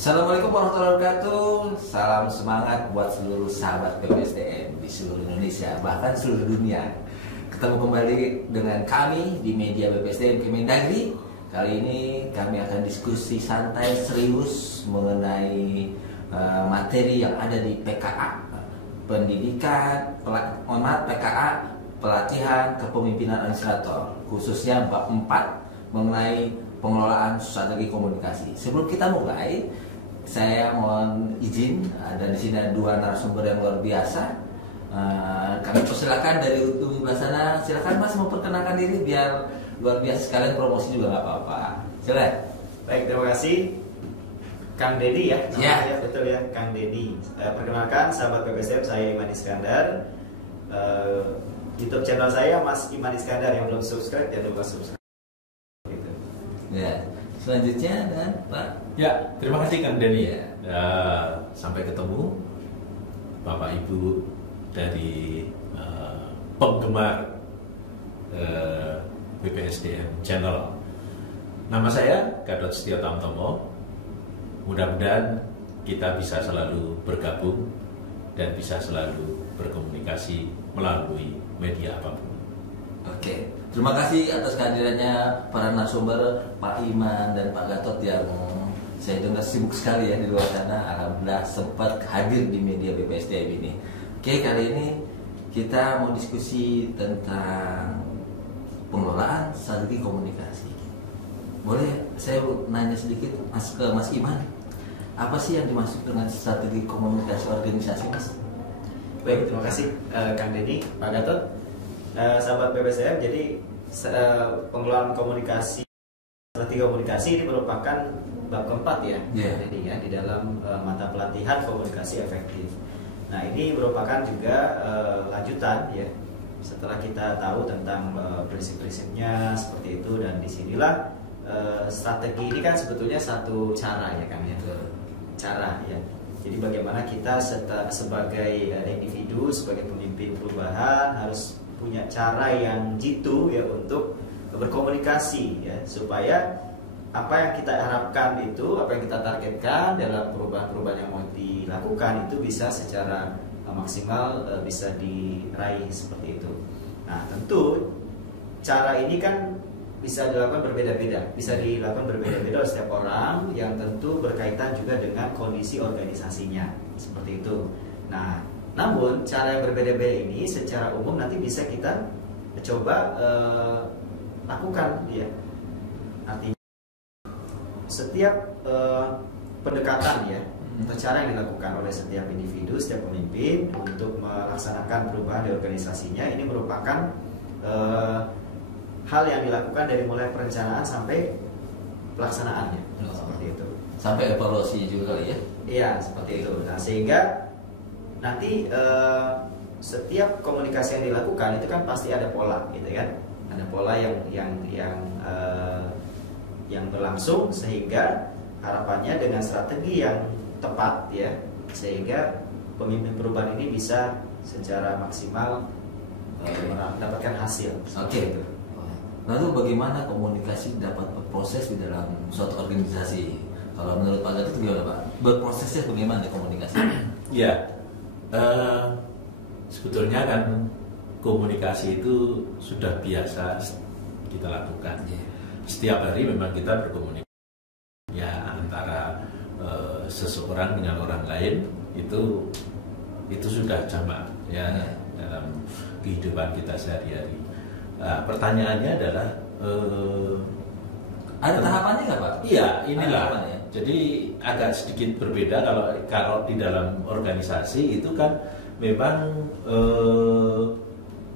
Assalamualaikum warahmatullahi wabarakatuh. Salam semangat buat seluruh sahabat BPSDM di seluruh Indonesia, bahkan seluruh dunia. Ketemu kembali dengan kami di media BPSDM Kemendagri. Kali ini kami akan diskusi santai serius mengenai materi yang ada di PKA, pendidikan, PKA, pelatihan kepemimpinan administrator, khususnya bab 4 mengenai pengelolaan strategi komunikasi. Sebelum kita mulai, saya mohon izin, dan di sini ada dua narasumber yang luar biasa. Kami persilakan dari ujung sebelah sana. Silakan Mas memperkenalkan diri biar luar biasa, sekalian promosi juga nggak apa-apa. Silakan. Baik, terima kasih. Kang Dedi ya, namanya betul ya, Kang Dedi. Perkenalkan sahabat BPSDM, saya Iman Iskandar. YouTube channel saya Mas Iman Iskandar, yang belum subscribe jangan lupa subscribe. Ya, selanjutnya dan Pak. Ya, terima kasih Kang Denny. Sampai ketemu Bapak Ibu dari penggemar BPSDM Channel. Nama saya Gatot Setio Tamtomo. Mudah-mudahan kita bisa selalu bergabung dan bisa selalu berkomunikasi melalui media apapun. Oke, terima kasih atas kehadirannya para narasumber, Pak Iman dan Pak Gatot, yang saya dengar sibuk sekali ya di luar sana. Alhamdulillah sempat hadir di media BPSDM ini. Oke, kali ini kita mau diskusi tentang pengelolaan strategi komunikasi. Boleh saya nanya sedikit ke Mas Iman, apa sih yang dimaksud dengan strategi komunikasi organisasi, Mas? Baik, terima kasih Kang Dedi, Pak Gatot. Sahabat BPSDM, jadi pengelolaan komunikasi, strategi komunikasi ini merupakan bab keempat ya, jadi ya di dalam mata pelatihan komunikasi efektif. Nah, ini merupakan juga lanjutan ya, setelah kita tahu tentang prinsip-prinsipnya seperti itu, dan disinilah strategi ini kan sebetulnya satu cara ya Kang ya, cara ya. Jadi bagaimana kita sebagai individu, sebagai pemimpin perubahan harus punya cara yang jitu ya untuk berkomunikasi ya, supaya apa yang kita harapkan itu, apa yang kita targetkan dalam perubahan-perubahan yang mau dilakukan itu bisa secara maksimal bisa diraih seperti itu. Nah, tentu cara ini kan bisa dilakukan berbeda-beda, bisa dilakukan berbeda-beda oleh setiap orang, yang tentu berkaitan juga dengan kondisi organisasinya seperti itu. Nah, namun cara yang berbeda-beda ini secara umum nanti bisa kita coba lakukan ya. Artinya setiap pendekatan ya, atau cara yang dilakukan oleh setiap individu, setiap pemimpin untuk melaksanakan perubahan di organisasinya, ini merupakan hal yang dilakukan dari mulai perencanaan sampai pelaksanaannya, seperti itu. Sampai evaluasi juga ya? Iya, seperti itu. Nah, sehingga nanti setiap komunikasi yang dilakukan itu kan pasti ada pola, gitu kan? Ada pola yang berlangsung, sehingga harapannya dengan strategi yang tepat ya, sehingga pemimpin perubahan ini bisa secara maksimal mendapatkan hasil. Oke. Lalu bagaimana komunikasi dapat berproses di dalam suatu organisasi? Kalau menurut Pak Gatot gimana Pak? Berprosesnya bagaimana komunikasi? Ya, sebetulnya kan komunikasi itu sudah biasa kita lakukan. Setiap hari memang kita berkomunikasi ya, antara seseorang dengan orang lain, itu sudah jamak ya dalam kehidupan kita sehari-hari. Pertanyaannya adalah ada tahapannya nggak Pak? Iya, inilah. Jadi agak sedikit berbeda kalau di dalam organisasi itu kan memang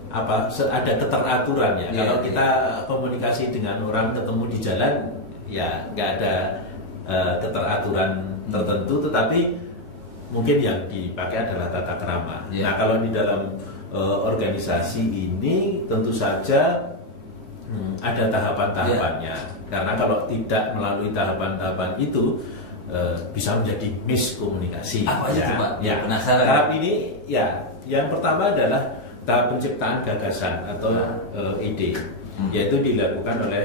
ada keteraturan ya. Kalau kita komunikasi dengan orang ketemu di jalan ya nggak ada keteraturan tertentu, tetapi mungkin yang dipakai adalah tata krama. Nah, kalau di dalam organisasi ini tentu saja ada tahapan-tahapannya, karena kalau tidak melalui tahapan-tahapan itu bisa menjadi miskomunikasi. Apa itu Pak? Ya, penasaran. Tahap ini ya, yang pertama adalah tahap penciptaan gagasan atau ide, yaitu dilakukan oleh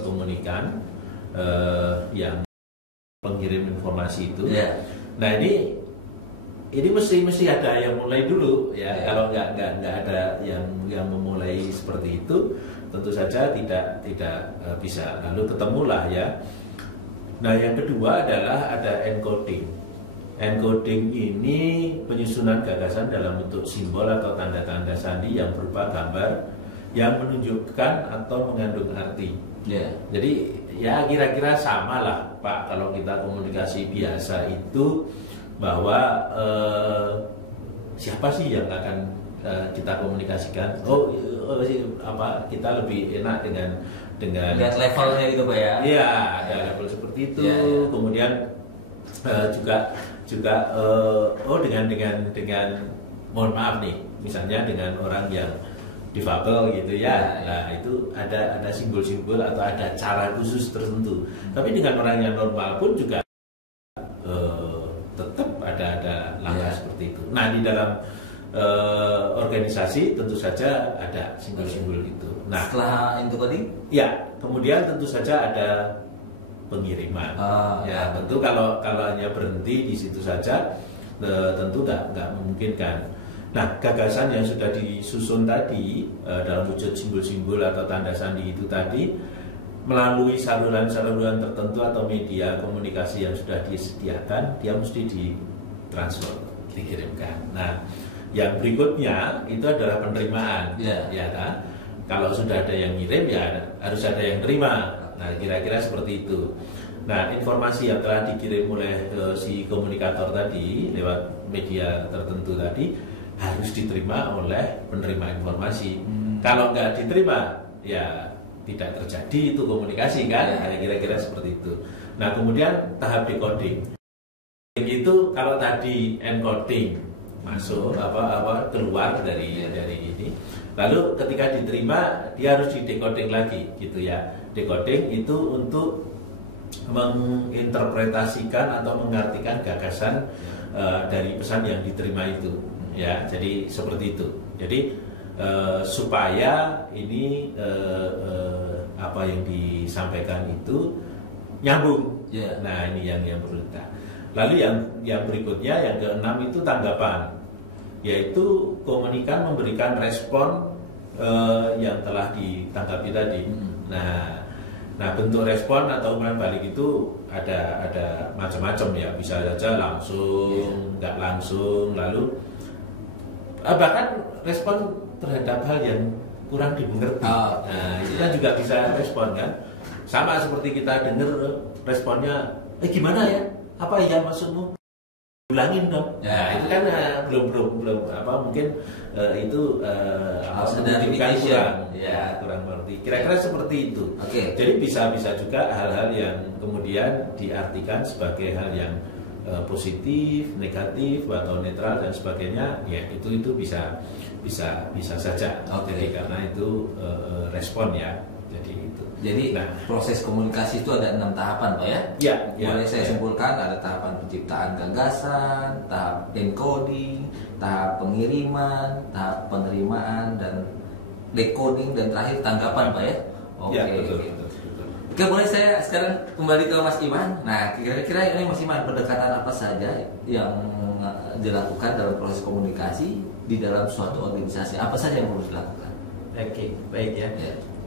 komunikan yang pengirim informasi itu. Yeah. Nah ini mesti ada yang mulai dulu ya. Yeah. Kalau nggak ada yang memulai seperti itu, tentu saja tidak bisa. Lalu ketemulah ya. Nah yang kedua adalah ada encoding. Encoding ini penyusunan gagasan dalam bentuk simbol atau tanda-tanda sandi yang berupa gambar yang menunjukkan atau mengandung arti. Yeah. Jadi ya kira-kira sama lah Pak, kalau kita komunikasi biasa itu bahwa siapa sih yang akan kita komunikasikan? Kita lebih enak dengan levelnya gitu Pak ya? Iya, ada level seperti itu. Yeah. Kemudian juga dengan mohon maaf nih, misalnya dengan orang yang difabel gitu ya. Nah itu ada simbol-simbol atau ada cara khusus tertentu. Tapi dengan orang yang normal pun juga tetap ada langkah seperti itu. Nah di dalam organisasi tentu saja ada simbol-simbol itu. Nah setelah encoding? Ya, kemudian tentu saja ada pengiriman. Ya tentu kalau hanya berhenti di situ saja tentu nggak memungkinkan. Nah gagasan yang sudah disusun tadi dalam wujud simbol-simbol atau tanda sandi itu tadi melalui saluran-saluran tertentu atau media komunikasi yang sudah disediakan, dia mesti ditransfer, dikirimkan. Nah yang berikutnya itu adalah penerimaan, ya kan? Kalau sudah ada yang ngirim ya harus ada yang terima. Nah kira-kira seperti itu. Nah informasi yang telah dikirim oleh si komunikator tadi lewat media tertentu tadi harus diterima oleh penerima informasi. Kalau nggak diterima ya tidak terjadi itu komunikasi kan. Nah, kira-kira seperti itu. Nah kemudian tahap decoding itu kalau tadi encoding masuk keluar dari ini, lalu ketika diterima dia harus didecoding lagi gitu ya. Decoding itu untuk menginterpretasikan atau mengartikan gagasan dari pesan yang diterima itu ya. Jadi seperti itu. Jadi supaya ini apa yang disampaikan itu nyambung. Nah ini yang perlu kita. Lalu yang berikutnya yang keenam itu tanggapan, yaitu komunikan memberikan respon yang telah ditanggapi tadi. Nah bentuk respon atau umpan balik itu ada macam-macam ya, bisa saja langsung, nggak langsung, lalu bahkan respon terhadap hal yang kurang dimengerti. Nah itu kan juga bisa respon kan, sama seperti kita dengar responnya, gimana ya, apa ya maksudmu? Ulangin dong. Nah itu kan belum mungkin itu kurang mengerti. Kira-kira seperti itu. Jadi bisa juga hal-hal yang kemudian diartikan sebagai hal yang positif, negatif atau netral dan sebagainya. Ya itu bisa saja. Jadi karena itu respon ya. Jadi proses komunikasi itu ada 6 tahapan Pak ya? Boleh saya simpulkan ada tahapan penciptaan gagasan, tahap encoding, tahap pengiriman, tahap penerimaan, dan decoding, dan terakhir tanggapan Pak ya? Betul. Oke, boleh saya sekarang kembali ke Mas Iman. Nah kira-kira ini Mas Iman, pendekatan apa saja yang dilakukan dalam proses komunikasi di dalam suatu organisasi? Apa saja yang harus dilakukan? Oke, baik ya.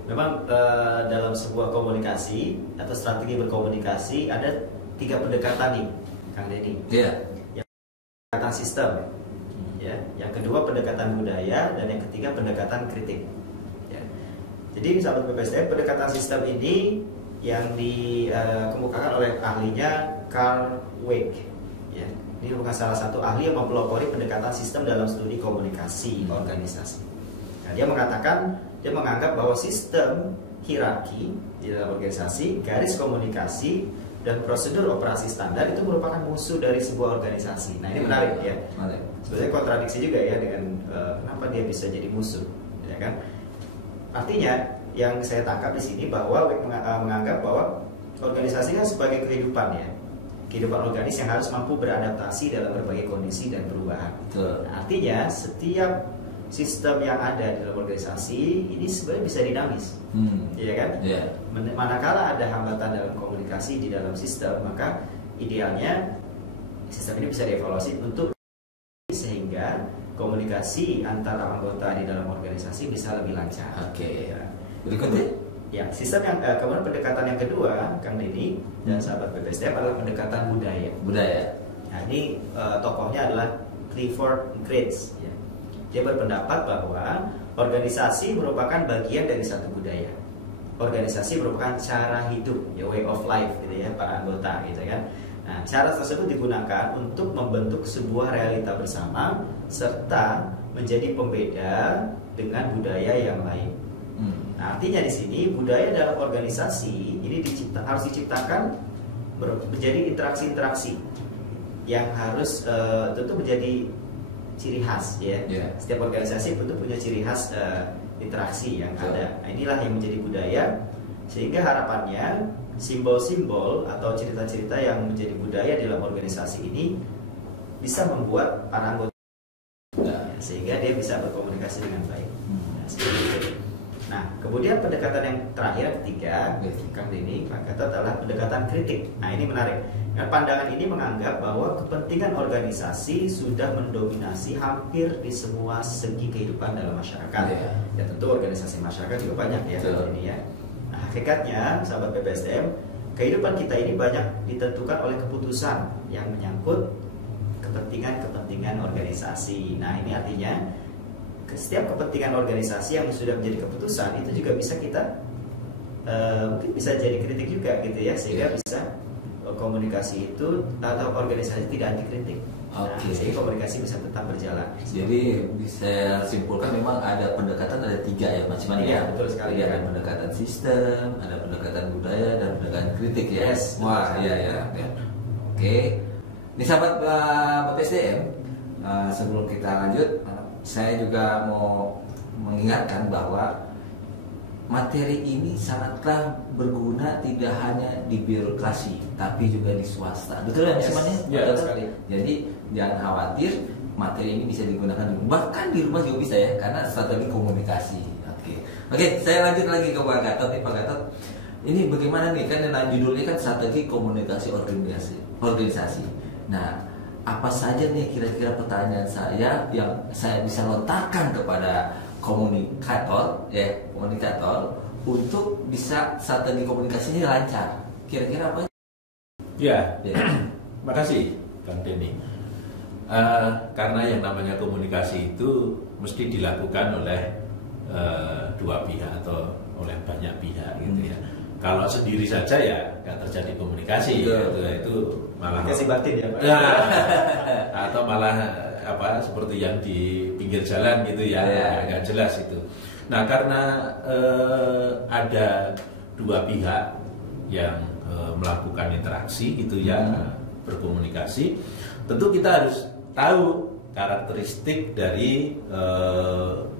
Memang dalam sebuah komunikasi atau strategi berkomunikasi ada 3 pendekatan nih, Kang Denny. Yang pendekatan sistem, ya. Yang kedua pendekatan budaya, dan yang ketiga pendekatan kritik. Ya. Jadi sahabat BPSDM, pendekatan sistem ini yang dikemukakan oleh ahlinya Carl Weick. Ya. Ini bukan salah satu ahli yang mempelopori pendekatan sistem dalam studi komunikasi organisasi. Nah, dia menganggap bahwa sistem hierarki di dalam organisasi, garis komunikasi, dan prosedur operasi standar itu merupakan musuh dari sebuah organisasi. Nah ini menarik ya. Sebenarnya kontradiksi juga ya dengan kenapa dia bisa jadi musuh, ya kan? Artinya yang saya tangkap di sini bahwa menganggap bahwa organisasi kan sebagai kehidupan ya, kehidupan organis yang harus mampu beradaptasi dalam berbagai kondisi dan perubahan. Nah, artinya setiap sistem yang ada di dalam organisasi ini sebenarnya bisa dinamis, ya kan? Manakala ada hambatan dalam komunikasi di dalam sistem, maka idealnya sistem ini bisa dievaluasi untuk sehingga komunikasi antara anggota di dalam organisasi bisa lebih lancar. Oke. Berikutnya, ya sistem yang kemudian pendekatan yang kedua, Kang Deddy dan sahabat BPSDM adalah pendekatan budaya. budaya. Nah, ini tokohnya adalah Clifford Geertz. Ya. Dia berpendapat bahwa organisasi merupakan bagian dari satu budaya. Organisasi merupakan cara hidup, ya, way of life, gitu ya, para anggota, gitu kan. Nah, cara tersebut digunakan untuk membentuk sebuah realita bersama serta menjadi pembeda dengan budaya yang lain. Nah, artinya di sini budaya dalam organisasi ini harus diciptakan menjadi interaksi-interaksi yang harus tentu menjadi ciri khas, ya. Setiap organisasi tentu punya ciri khas interaksi yang ada. Nah, inilah yang menjadi budaya, sehingga harapannya simbol-simbol atau cerita-cerita yang menjadi budaya dalam organisasi ini bisa membuat para anggota sehingga dia bisa berkomunikasi dengan baik. Nah, kemudian pendekatan yang terakhir, ketiga, Kang Denny, Pak Gatot, adalah pendekatan kritik. Nah, ini menarik. Nah, pandangan ini menganggap bahwa kepentingan organisasi sudah mendominasi hampir di semua segi kehidupan dalam masyarakat. Ya, tentu organisasi masyarakat juga banyak ya ini ya. Nah, hakikatnya, sahabat BPSDM, kehidupan kita ini banyak ditentukan oleh keputusan yang menyangkut kepentingan-kepentingan organisasi. Nah, ini artinya setiap kepentingan organisasi yang sudah menjadi keputusan itu juga bisa kita mungkin bisa jadi kritik juga, gitu ya, sehingga bisa komunikasi itu atau organisasi tidak anti kritik. Nah, sehingga komunikasi bisa tetap berjalan. Jadi bisa simpulkan memang ada pendekatan, ada 3 ya Mas Iman ya. Betul sekali. Jadi ada pendekatan sistem, ada pendekatan budaya, dan pendekatan kritik ya. Yes, wah ya. Oke. Ini sahabat BPSDM, sebelum kita lanjut, saya juga mau mengingatkan bahwa materi ini sangatlah berguna tidak hanya di birokrasi, tapi juga di swasta. Betul ya, Mas Iman ya? Ya, betul sekali. Jadi jangan khawatir, materi ini bisa digunakan bahkan di rumah juga bisa ya, karena strategi komunikasi. Oke, saya lanjut lagi ke Pak Gatot nih, Pak Gatot. Ini bagaimana nih, kan dalam judulnya kan strategi komunikasi organisasi. Nah, apa saja nih kira-kira pertanyaan saya yang saya bisa lontarkan kepada komunikator untuk bisa strategi komunikasinya lancar? Kira-kira apa? Ya. Makasih Kang Denny. Karena yang namanya komunikasi itu mesti dilakukan oleh dua pihak atau oleh banyak pihak, gitu ya. Kalau sendiri saja ya nggak terjadi komunikasi, itu malah kasih batin ya, Pak. Atau malah seperti yang di pinggir jalan gitu ya, nggak jelas itu. Nah, karena ada dua pihak yang melakukan interaksi gitu ya, berkomunikasi, tentu kita harus tahu karakteristik dari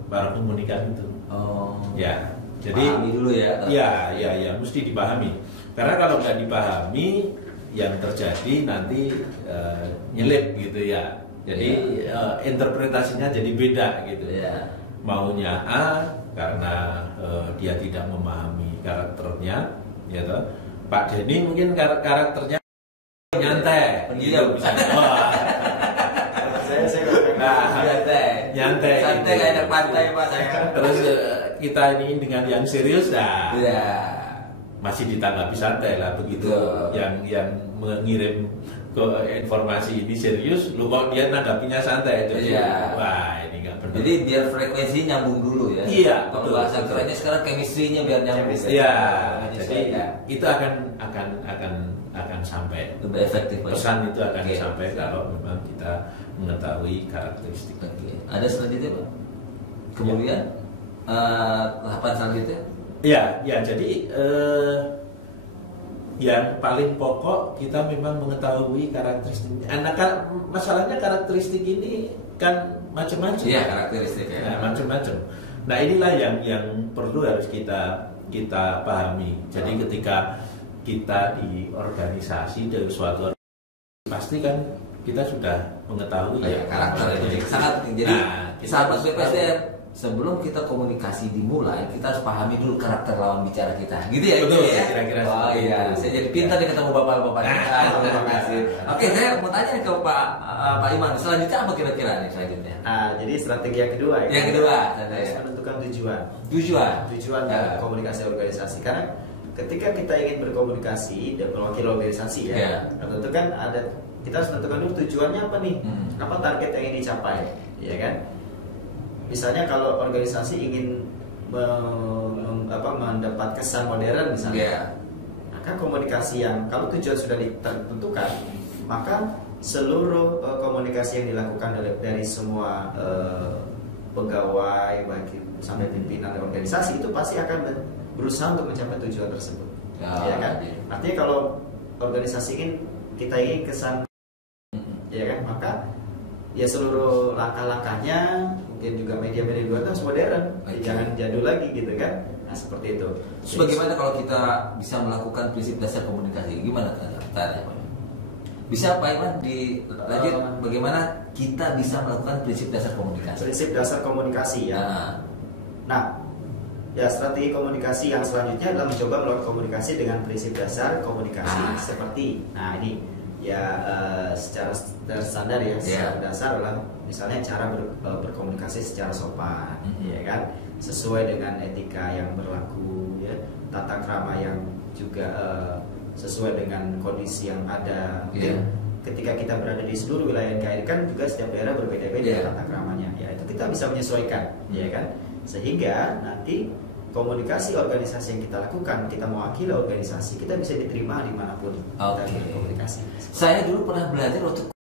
para komunikan itu. Ya. Jadi pahami dulu ya. Ya, mesti dipahami. Karena kalau nggak dipahami, yang terjadi nanti nyelip gitu ya. Jadi interpretasinya jadi beda gitu. Maunya A karena dia tidak memahami karakternya, ya toh. Pak Denny mungkin karakternya nyantai, gitu bisa. Nyantai. Santai kayak anak pantai Pak saya. Terus kita ini dengan yang serius masih ditanggapi santai lah begitu. Yang mengirim ke informasi ini serius, lu kok dia nanggapinya santai itu. Wah, ini nggak benar. Jadi biar frekuensi nyambung dulu ya. Iya. Kalau bahasa kerennya sekarang chemistry-nya biar nyambung. Iya. Jadi itu akan sampai. Lebih efektif. Pesan itu akan sampai kalau memang kita mengetahui karakteristik. Ada selanjutnya Pak? Kemudian tahapan selanjutnya? Ya, jadi yang paling pokok kita memang mengetahui karakteristik. Masalahnya karakteristik ini kan macam-macam. Iya, karakteristik ya. Macam-macam. Nah, inilah yang perlu harus kita pahami. Jadi ketika kita di organisasi dari suatu organisasi, pasti kan kita sudah mengetahui karakter ini sangat penting. Jadi sahabat BPSDM sebelum kita komunikasi dimulai, kita harus pahami dulu karakter lawan bicara kita. Gitu ya? Betul, ya? kira-kira Oh seperti iya, itu. saya jadi pintar nih ketemu bapak-bapak. Terima kasih. Oke, saya mau tanya ke Pak Iman, selanjutnya apa kira-kira nih selanjutnya? Nah, jadi strategi yang kedua ya. Yang kedua, harus menentukan tujuan. Tujuan Ya. dari komunikasi organisasi. Karena ketika kita ingin berkomunikasi dan mewakili organisasi ya, Ya. tentu kan kita harus menentukan dulu tujuannya apa nih, apa target yang ingin dicapai, ya kan? Misalnya kalau organisasi ingin mendapat kesan modern misalnya, maka komunikasi yang kalau tujuan sudah ditentukan, maka seluruh komunikasi yang dilakukan dari semua pegawai baik sampai pimpinan organisasi itu pasti akan berusaha untuk mencapai tujuan tersebut, ya kan? Artinya kalau organisasi kita ingin kesan, ya kan, maka ya seluruh langkah-langkahnya mungkin juga media-media luar itu harus modern, jangan jadul lagi gitu kan. Nah seperti itu. Terus bagaimana kalau kita bisa melakukan prinsip dasar komunikasi? Gimana tanya Pak? Bisa Pak Iman dilanjut bagaimana kita bisa melakukan prinsip dasar komunikasi? Prinsip dasar komunikasi ya. Nah, ya strategi komunikasi yang selanjutnya adalah mencoba melakukan komunikasi dengan prinsip dasar komunikasi seperti, nah ini ya secara standar ya, secara dasar adalah misalnya cara berkomunikasi secara sopan, ya kan, sesuai dengan etika yang berlaku, ya, tata krama yang juga sesuai dengan kondisi yang ada. Ketika kita berada di seluruh wilayah NKRI kan juga setiap daerah berbeda-beda tata kramanya, ya itu kita bisa menyesuaikan, ya kan, sehingga nanti komunikasi organisasi yang kita lakukan, kita mewakili organisasi, kita bisa diterima dimanapun kita berkomunikasi. Saya dulu pernah belajar waktu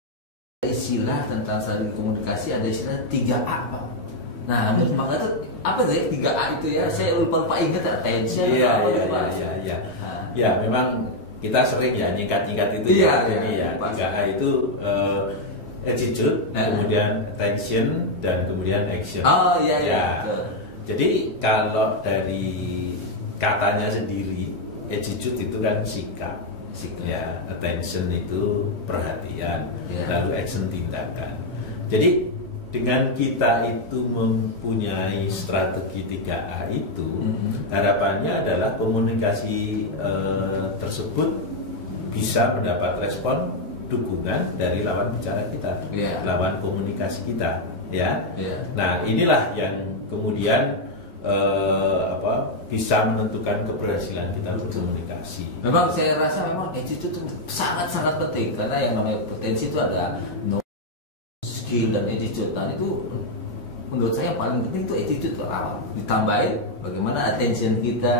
istilah tentang strategi komunikasi, ada istilah 3A Pak. Nah menurut Pak Gatot apa sih 3A itu ya? Saya lupa ingat attention. Ya memang kita sering ya nyingkat-nyingkat itu ini 3A itu attitude, kemudian attention, dan kemudian action. Oh iya. Jadi kalau dari katanya sendiri, attitude itu kan sikap. Ya, attention itu perhatian, lalu action tindakan. Jadi dengan kita itu mempunyai strategi 3A itu, harapannya adalah komunikasi tersebut bisa mendapat respon dukungan dari lawan bicara kita, lawan komunikasi kita, ya. Nah inilah yang kemudian bisa menentukan keberhasilan kita berkomunikasi. Memang saya rasa memang attitude itu sangat-sangat penting, karena yang namanya potensi itu ada skill dan attitude. Dan itu menurut saya yang paling penting itu attitude awal. Ditambahin bagaimana attention kita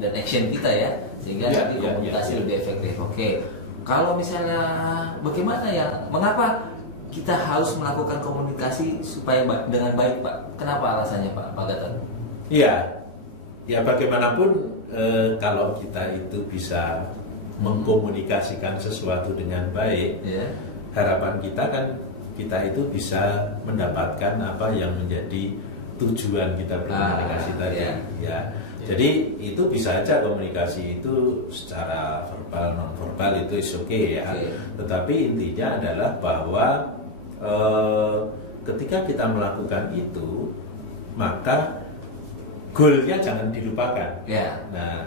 dan action kita ya, sehingga nanti komunikasi lebih efektif. Oke. Kalau misalnya bagaimana ya, mengapa kita harus melakukan komunikasi supaya dengan baik Pak? Kenapa alasannya Pak Gatot? Iya, ya bagaimanapun kalau kita itu bisa mengkomunikasikan sesuatu dengan baik, harapan kita kan kita itu bisa mendapatkan apa yang menjadi tujuan kita berkomunikasi tadi. Jadi itu bisa aja komunikasi itu secara verbal non verbal itu is okay ya. Tetapi intinya adalah bahwa ketika kita melakukan itu, maka goalnya jangan dilupakan. Nah,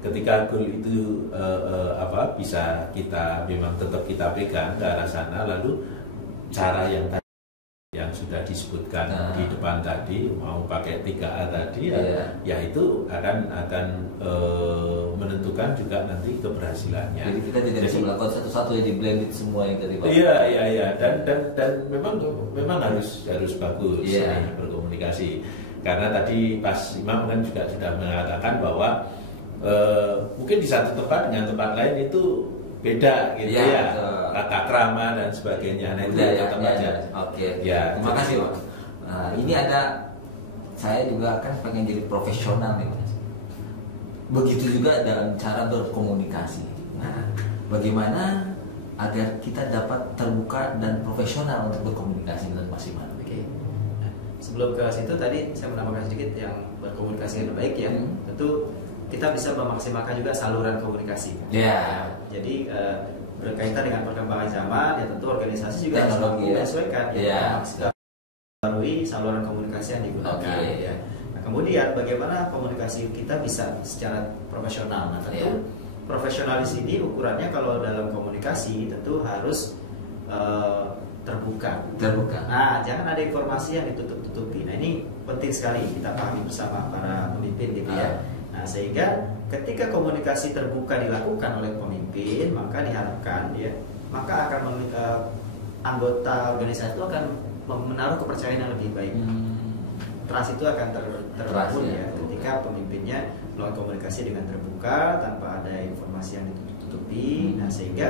ketika goal itu bisa kita memang tetap kita pegang ke arah sana, lalu cara yang sudah disebutkan di depan tadi, mau pakai 3A tadi, ya itu akan menentukan juga nanti keberhasilannya. Jadi kita tidak bisa melakukan satu-satu, jadi blended semua yang tadi Pak. Iya, dan memang harus bagus berkomunikasi. Karena tadi Mas Imam kan juga sudah mengatakan bahwa mungkin di satu tempat dengan tempat lain itu beda gitu tata krama dan sebagainya. Nah itu tempatnya. Oke. Terima kasih Pak. Nah, ini saya juga kan pengen jadi profesional nih Mas. Begitu juga dalam cara berkomunikasi. Nah, bagaimana agar kita dapat terbuka dan profesional untuk berkomunikasi dengan Mas Iman? Sebelum ke situ tadi saya menambahkan sedikit yang berkomunikasi dengan baik ya. Tentu kita bisa memaksimalkan juga saluran komunikasi. Jadi berkaitan dengan perkembangan zaman ya tentu organisasi juga harus menyesuaikan. Melalui saluran komunikasi yang digunakan. Oke. Ya. Nah, kemudian bagaimana komunikasi kita bisa secara profesional? Nah, tentu profesional di sini ukurannya kalau dalam komunikasi tentu harus terbuka. Nah, jangan ada informasi yang ditutup-tutupi. Nah, ini penting sekali kita pahami bersama para pemimpin gitu ya. Nah, sehingga ketika komunikasi terbuka dilakukan oleh pemimpin, maka diharapkan ya, maka akan anggota organisasi itu akan menaruh kepercayaan yang lebih baik. Trust itu akan terbangun ya ketika pemimpinnya melakukan komunikasi dengan terbuka tanpa ada informasi yang ditutup-tutupi. Nah, sehingga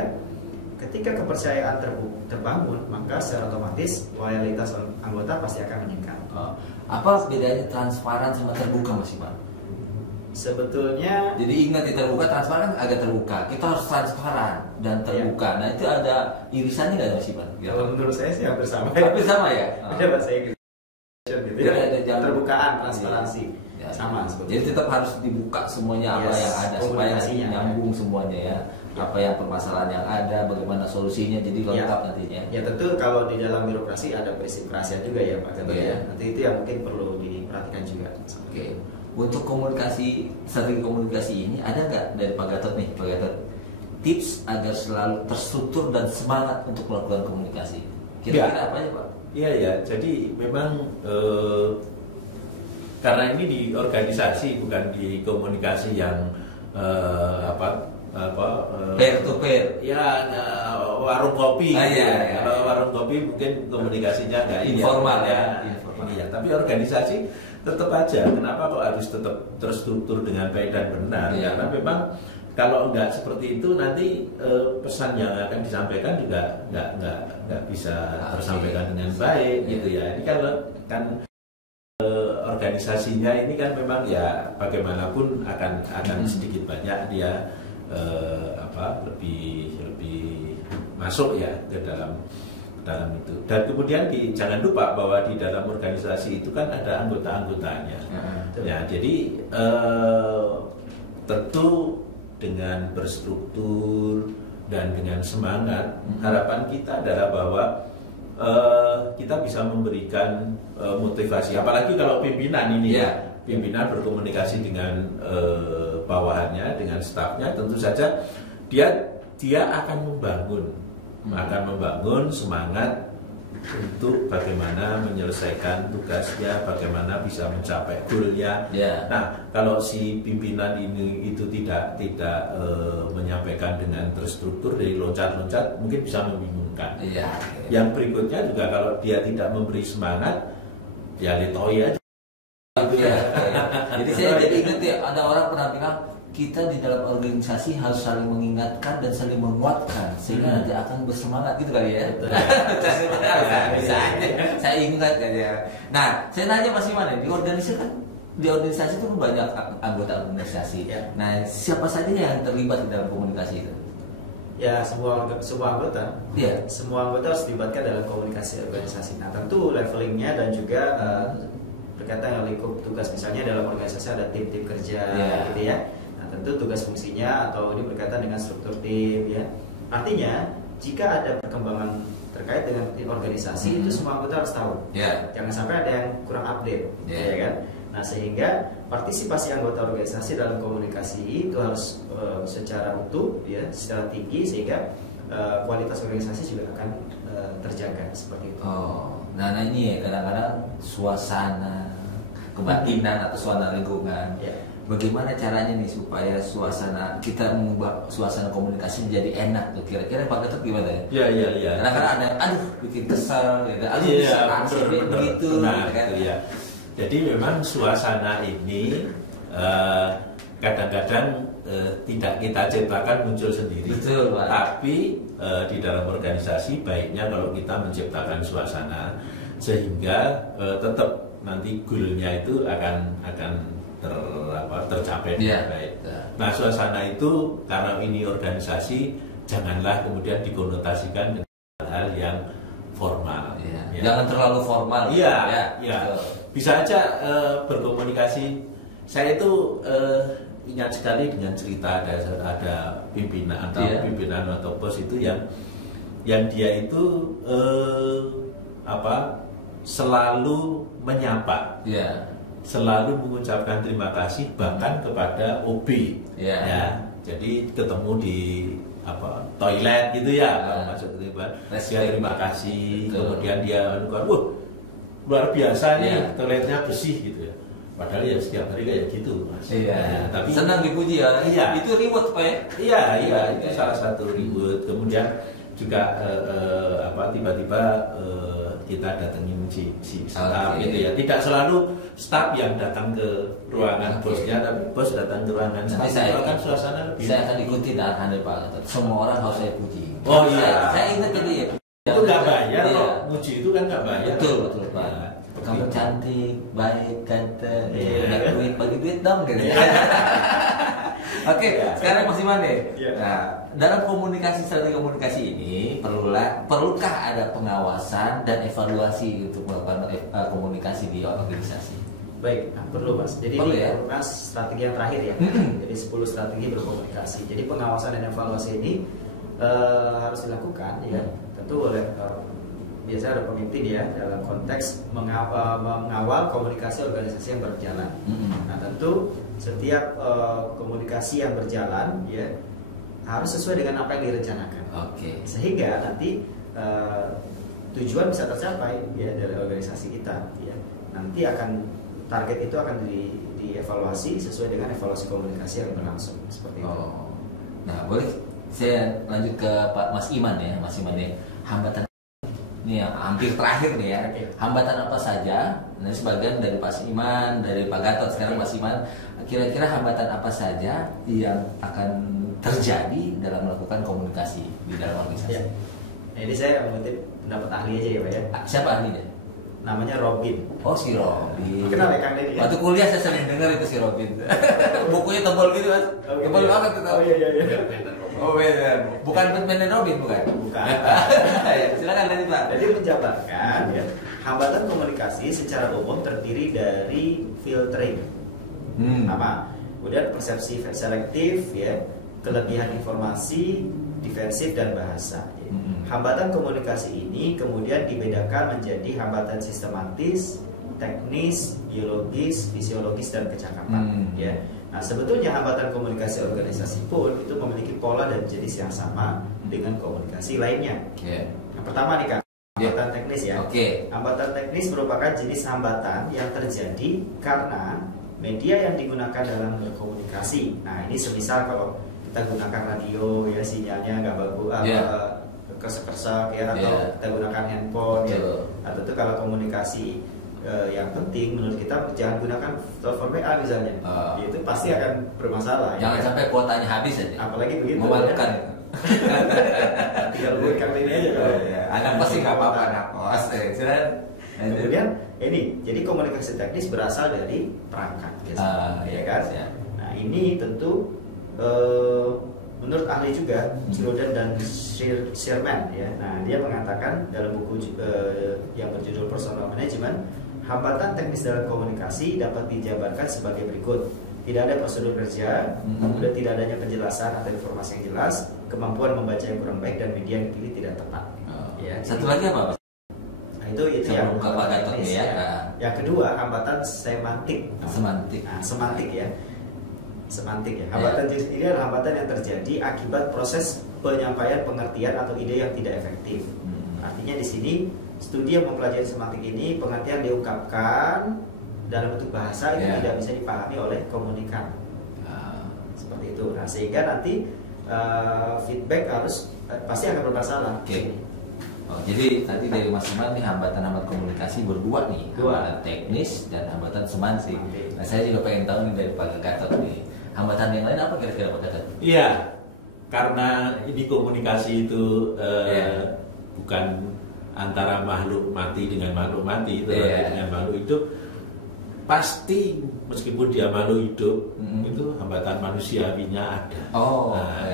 ketika kepercayaan terbangun, maka secara otomatis loyalitas anggota pasti akan meningkat. Apa bedanya transparan sama terbuka, Mas Iman? Sebetulnya, jadi ingat ya, terbuka transparan kan agak terbuka. Kita harus transparan dan terbuka. Nah, itu ada irisannya nggak, Mas Iman? Kalau menurut saya sih hampir sama. Hampir sama ya. Ada bahasa Inggris. Gitu ya. Terbukaan, transparansi. Ya. Sama sebetulnya. Jadi tetap harus dibuka semuanya apa yang ada supaya nanti nyambung semuanya ya. Apa yang permasalahan yang ada, bagaimana solusinya, jadi lengkap nantinya. Ya tentu kalau di dalam birokrasi ada prinsip rahasia juga ya Pak Gatot ya. Nanti itu yang mungkin perlu diperhatikan juga. Oke. Untuk komunikasi, strategi komunikasi ini ada nggak dari Pak Gatot nih, Pak Gatot, tips agar selalu terstruktur dan semangat untuk melakukan komunikasi? Kira-kira apa ya Pak? Iya ya, jadi memang karena ini di organisasi bukan di komunikasi yang peer to peer. Ya, warung kopi. Kalau warung kopi mungkin komunikasinya nggak informal ya. Iya, tapi organisasi tetap aja. Kenapa kok harus tetap terstruktur dengan baik dan benar? Karena memang kalau nggak seperti itu nanti pesan yang akan disampaikan juga nggak bisa tersampaikan dengan baik gitu ya. Ini kan organisasinya ini kan memang ya bagaimanapun akan sedikit banyak dia lebih masuk ya ke dalam itu. Dan kemudian jangan lupa bahwa di dalam organisasi itu kan ada anggota-anggotanya. Ya, jadi tentu dengan berstruktur dan dengan semangat, harapan kita adalah bahwa kita bisa memberikan motivasi. Apalagi kalau pimpinan ini pimpinan berkomunikasi dengan bawahannya, dengan stafnya, tentu saja dia akan membangun semangat untuk bagaimana menyelesaikan tugasnya, bagaimana bisa mencapai goalnya. Nah, kalau si pimpinan ini itu tidak menyampaikan dengan terstruktur, dari loncat-loncat, mungkin bisa membingungkan. Yang berikutnya juga kalau dia tidak memberi semangat, ya letoi aja. Jadi saya jadi ingat ya, ada orang pernah bilang kita di dalam organisasi harus saling mengingatkan dan saling menguatkan sehingga nanti akan bersemangat gitu kali ya. Saya ingat kan ya. Nah, saya nanya Mas Iman, di organisasi itu banyak anggota organisasi. Nah, siapa saja yang terlibat di dalam komunikasi itu? Ya, semua anggota. Semua anggota harus dilibatkan dalam komunikasi organisasi. Nah, tentu levelingnya dan juga berkaitan dengan lingkup tugas. Misalnya dalam organisasi ada tim-tim kerja gitu ya. Tentu tugas fungsinya atau ini berkaitan dengan struktur tim ya. Artinya jika ada perkembangan terkait dengan organisasi itu semua anggota harus tahu. Jangan sampai ada yang kurang update, ya kan? Nah, sehingga partisipasi anggota organisasi dalam komunikasi itu harus secara utuh ya, secara tinggi sehingga kualitas organisasi juga akan terjaga seperti itu. Nah ini ya kadang-kadang suasana kebatinan atau suasana lingkungan. Bagaimana caranya nih supaya kita mengubah suasana komunikasi menjadi enak tuh, kira-kira Pak Gatot gimana ya? Iya. Kadang-kadang ada bikin kesel gitu. Begitu. Jadi memang suasana ini kadang-kadang tidak kita ciptakan muncul sendiri. Betul, Pak. Tapi di dalam organisasi baiknya kalau kita menciptakan suasana sehingga tetap nanti goalnya itu akan tercapai dengan baik. Nah, suasana itu karena ini organisasi, janganlah kemudian dikonotasikan dengan hal yang formal. Jangan terlalu formal. Bisa aja berkomunikasi. Saya itu ingat sekali dengan cerita ada pimpinan atau bos itu yang dia itu selalu menyapa, selalu mengucapkan terima kasih bahkan kepada OB, ya. Jadi ketemu di toilet gitu ya, kalau masuk ke toilet, dia terima kasih, kemudian dia wah luar biasa nih, toiletnya bersih gitu ya. Padahal ya setiap hari kayak gitu, Mas. Tapi senang dipuji ya. Itu reward Pak ya? Iya, itu salah satu reward. Kemudian juga tiba-tiba kita datengin si staff gitu ya. Tidak selalu staff yang datang ke ruangan bosnya, tapi bos datang ke ruangan staff. Saya akan suasana lebih. Saya akan ikuti arahan dari Pak Gatot. Semua orang harus saya puji. Oh iya. Saya ingat tadi ya. Itu nggak bayar kok. Muji itu kan nggak bayar. Betul Pak. Kamu cantik, baik, ganteng, banyak duit, bagi duit dong gitu. Oke, sekarang Mas Iman deh. Nah, dalam strategi komunikasi ini perlukah ada pengawasan dan evaluasi untuk melakukan komunikasi di organisasi? Baik, perlu Mas. Jadi perlu, ini Mas strategi yang terakhir ya. Jadi 10 strategi berkomunikasi. Jadi pengawasan dan evaluasi ini harus dilakukan ya. Tentu oleh biasanya ada pemimpin ya dalam konteks mengawal komunikasi organisasi yang berjalan. Nah tentu setiap komunikasi yang berjalan ya harus sesuai dengan apa yang direncanakan. Sehingga nanti tujuan bisa tercapai ya dari organisasi kita ya. Nanti target itu akan dievaluasi sesuai dengan evaluasi komunikasi yang berlangsung seperti itu. Nah boleh saya lanjut ke Pak Mas Iman ya, hambatan ini yang hampir terakhir nih ya. Hambatan apa saja? Nah, sebagian dari Pak Iman, dari Pak Gatot, sekarang Mas Iman. Kira-kira hambatan apa saja yang akan terjadi dalam melakukan komunikasi di dalam organisasi? Jadi saya mengutip pendapat ahli aja ya Pak ya. Siapa ahlinya? Namanya Robin. Oh si Robin. Kenal ya Kang Deddy ya? Waktu kuliah saya sering dengar itu si Robin. Bukunya tebal gitu Mas. Tebal banget itu. Oh iya. Oh beda. Bukan Batman dan Robin bukan? Bukan. Silakan lanjut Pak. Jadi menjabarkan ya, hambatan komunikasi secara umum terdiri dari filtering. Kemudian persepsi selektif ya, kelebihan informasi, defensif dan bahasa. Hambatan komunikasi ini kemudian dibedakan menjadi hambatan sistematis, teknis, biologis, fisiologis dan kecakapan. Ya. Nah, sebetulnya hambatan komunikasi organisasi pun itu memiliki pola dan jenis yang sama dengan komunikasi lainnya. Yang pertama nih Kak, hambatan teknis ya. Hambatan teknis merupakan jenis hambatan yang terjadi karena media yang digunakan dalam berkomunikasi. Nah, ini semisal kalau kita gunakan radio ya sinyalnya nggak bagus, kersek-kersek ya, atau kita gunakan handphone ya. Atau itu kalau komunikasi yang penting menurut kita jangan gunakan telepon WA misalnya, itu pasti akan bermasalah. Jangan sampai kuotanya habis aja. Apalagi begitu. Memalukan. Tinggal buatkan ini aja kalau. Anak pasti nggak apa-apa, anak kos. Kemudian ini, jadi komunikasi teknis berasal dari perangkat, ya kan? Nah ini tentu menurut ahli juga Girodan dan Sherman ya. Nah dia mengatakan dalam buku yang berjudul Personal Management, hambatan teknis dalam komunikasi dapat dijabarkan sebagai berikut: tidak ada prosedur kerja, kemudian tidak adanya penjelasan atau informasi yang jelas, kemampuan membaca yang kurang baik, dan media yang dipilih tidak tepat. Satu lagi apa? Nah, itu yang teknis ya. Yang kedua hambatan semantik. Semantik ya. Hambatan jenis ini adalah hambatan yang terjadi akibat proses penyampaian pengertian atau ide yang tidak efektif. Artinya di sini studi yang mempelajari semantik ini, pengertian diungkapkan dalam bentuk bahasa itu tidak bisa dipahami oleh komunikan. Seperti itu. Nah, sehingga nanti feedback harus pasti akan bermasalah. Jadi tadi dari Mas Iman nih hambatan komunikasi berdua nih, hambatan teknis dan hambatan semantik. Nah, saya juga pengen tahu nih dari Pak Gatot nih, hambatan yang lain apa kira-kira Pak Gatot? Iya, karena ini komunikasi itu bukan antara makhluk mati dengan makhluk mati, itu dengan makhluk hidup. Pasti meskipun dia makhluk hidup, itu hambatan manusiawinya ada.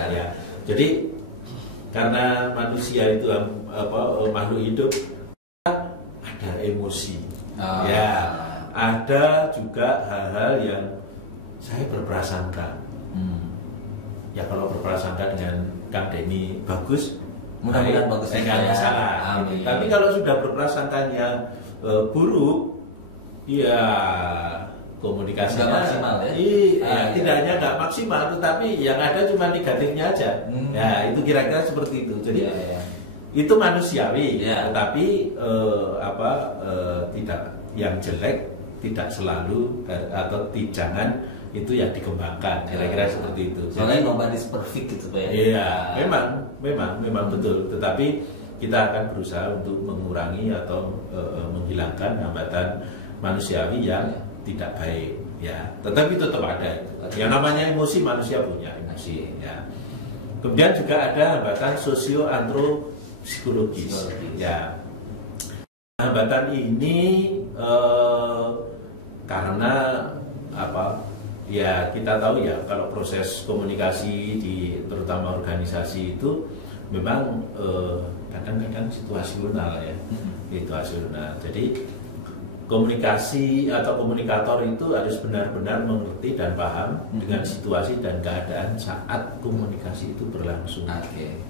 Ya. Jadi karena manusia itu makhluk hidup, ada emosi, ada juga hal-hal yang saya berprasangka. Ya kalau berprasangka dengan Kang Denny bagus, mudah-mudahan bagus. Nggak masalah. Tapi kalau sudah berprasangkanya buruk, ya komunikasinya nggak maksimal ya? Iya, tidak hanya nggak maksimal, tetapi yang ada cuma negatifnya aja. Ya itu kira-kira seperti itu. Jadi itu manusiawi, tetapi tidak yang jelek tidak selalu atau jangan itu yang dikembangkan, kira-kira seperti itu. Soalnya nobody's perfect gitu Pak ya. Iya, memang betul. Tetapi kita akan berusaha untuk mengurangi atau menghilangkan hambatan manusiawi yang tidak baik. Ya, tetapi tetap ada itu. Yang namanya emosi, manusia punya emosi. Ya. Kemudian juga ada hambatan sosio-antropsikologis. Ya, hambatan ini karena apa? Ya kita tahu ya kalau proses komunikasi di terutama organisasi itu memang kadang-kadang situasional ya, situasional. Jadi komunikasi atau komunikator itu harus benar-benar mengerti dan paham dengan situasi dan keadaan saat komunikasi itu berlangsung.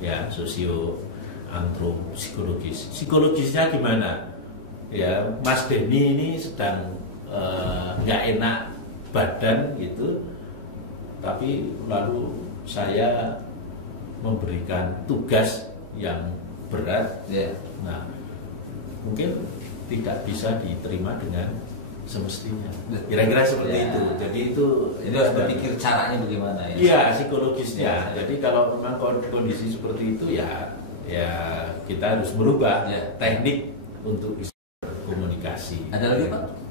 Ya, sosio antropsikologis. Psikologisnya gimana? Ya, Mas Denny ini sedang nggak enak badan gitu, tapi lalu saya memberikan tugas yang berat. Nah, mungkin tidak bisa diterima dengan semestinya. Kira-kira seperti itu. Jadi itu harus berpikir caranya bagaimana ya? Iya, psikologisnya. Jadi kalau memang kondisi seperti itu ya kita harus merubah teknik untuk bisa berkomunikasi. Ada lagi Pak?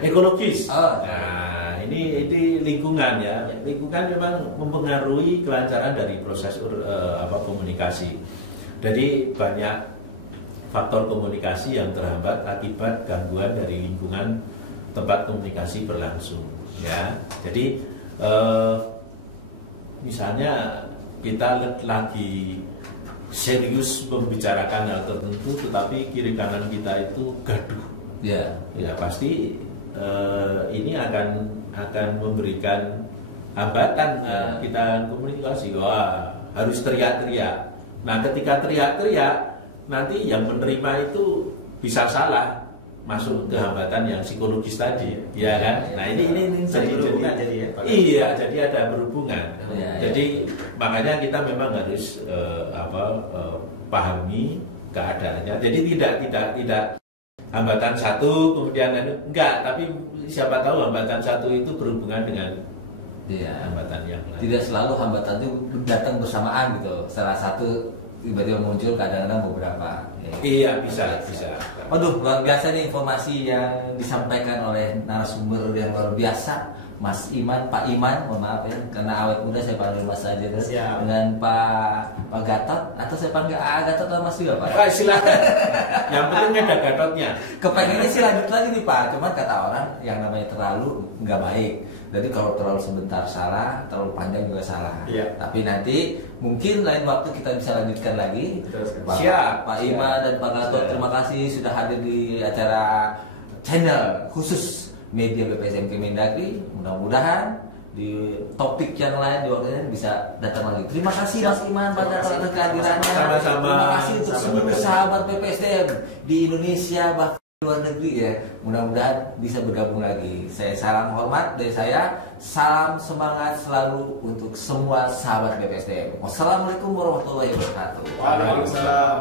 Ekologis. Nah, ini lingkungan ya. Lingkungan memang mempengaruhi kelancaran dari proses komunikasi. Jadi banyak faktor komunikasi yang terhambat akibat gangguan dari lingkungan tempat komunikasi berlangsung. Ya, jadi misalnya kita lagi serius membicarakan hal tertentu, tetapi kiri kanan kita itu gaduh. Ya pasti ini akan memberikan hambatan kita komunikasi. Wah, harus teriak-teriak. Nah, ketika teriak-teriak nanti yang menerima itu bisa salah, masuk ke hambatan yang psikologis tadi, ya kan? Nah ini jadi ada berhubungan. Jadi makanya kita memang harus pahami keadaannya. Jadi tidak hambatan satu kemudian enggak, tapi siapa tahu hambatan satu itu berhubungan dengan hambatan yang lain. Tidak selalu hambatan itu datang bersamaan gitu. Salah satu tiba-tiba muncul, kadang-kadang beberapa. Iya, bisa. Waduh, luar biasa nih informasi yang disampaikan oleh narasumber yang luar biasa, Mas Iman, Pak Iman, mohon maaf ya, karena awet muda saya panggil Mas saja terus. Dengan Pak Gatot, atau saya panggil Gatot atau Mas juga Pak? Silakan. Yang penting ada Gatotnya. Kepengennya sih lanjut lagi nih Pak, cuman kata orang yang namanya terlalu nggak baik. Jadi kalau terlalu sebentar salah, terlalu panjang juga salah. Tapi nanti mungkin lain waktu kita bisa lanjutkan lagi. Pak Ima dan Pak Gatot, terima kasih sudah hadir di acara channel khusus media BPSDM Kemendagri. Mudah-mudahan di topik yang lain di waktu ini bisa datang lagi. Terima kasih Mas Iman, Pak Gatot atas kehadirannya. Sama-sama. Terima kasih untuk seluruh sahabat BPSDM di Indonesia bahkan luar negeri ya, mudah-mudahan bisa bergabung lagi. Saya salam hormat dari saya, salam semangat selalu untuk semua sahabat BPSDM. Wassalamualaikum warahmatullahi wabarakatuh. Waalaikumsalam.